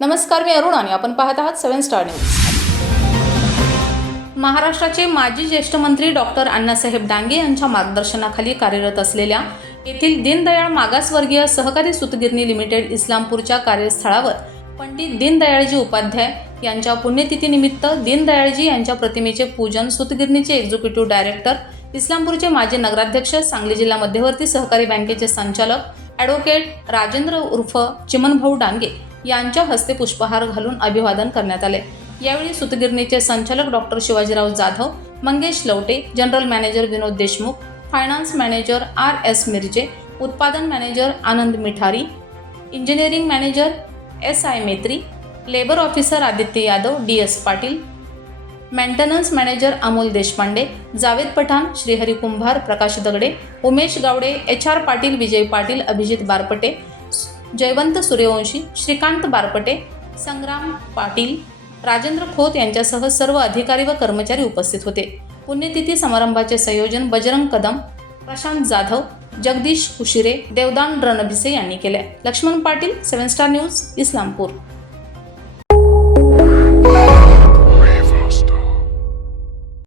नमस्कार, मी अरुण आणि आपण पाहत आहात 7 स्टार न्यूज। महाराष्ट्राचे माजी ज्येष्ठ मंत्री डॉक्टर अण्णासाहेब डांगे यांच्या मार्गदर्शनाखाली कार्यरत असलेल्या येथील दीनदयाळ मागासवर्गीय सहकारी सूतगिरणी लिमिटेड इस्लामपूरच्या कार्यस्थळावर पंडित दीनदयाळजी उपाध्याय यांच्या पुण्यतिथीनिमित्त दीनदयाळजी यांच्या प्रतिमेचे पूजन सूतगिरणीचे एक्झिक्युटिव्ह डायरेक्टर, इस्लामपूरचे माजी नगराध्यक्ष, सांगली जिल्हा मध्यवर्ती सहकारी बँकेचे संचालक ॲडव्होकेट राजेंद्र उर्फ चिमनभाऊ डांगे यांच्या हस्ते पुष्पहार घालून अभिवादन करण्यात आले। यावेळी सूतगिरणीचे संचालक doctor Shivajirao Jadhav, Mangesh Lavate, general manager Vinod Deshmukh, finance manager RS Mirje, उत्पादन manager Anand Mithari, engineering manager SI Metri, labour officer Aditya Yadav, DS Patil, maintenance manager Amol Deshpande, Javed Pathan, Shrihari Kumbhar, Prakash Dagade, Umesh Gawade, HR Patil, Vijay Patil, Abhijit Barpate, Jaywant Suryavanshi, Shrikant Barpate, Sangram Patil, Rajendra Khot यांच्यासह सर्व अधिकारी व कर्मचारी उपस्थित होते। पुण्यतिथी समारंभाचे संयोजन बजरंग कदम, प्रशांत जाधव, जगदीश कुशिरे, देवदान रणभिसे यांनी केले। Laxman Patil, 7 star news, Islampur.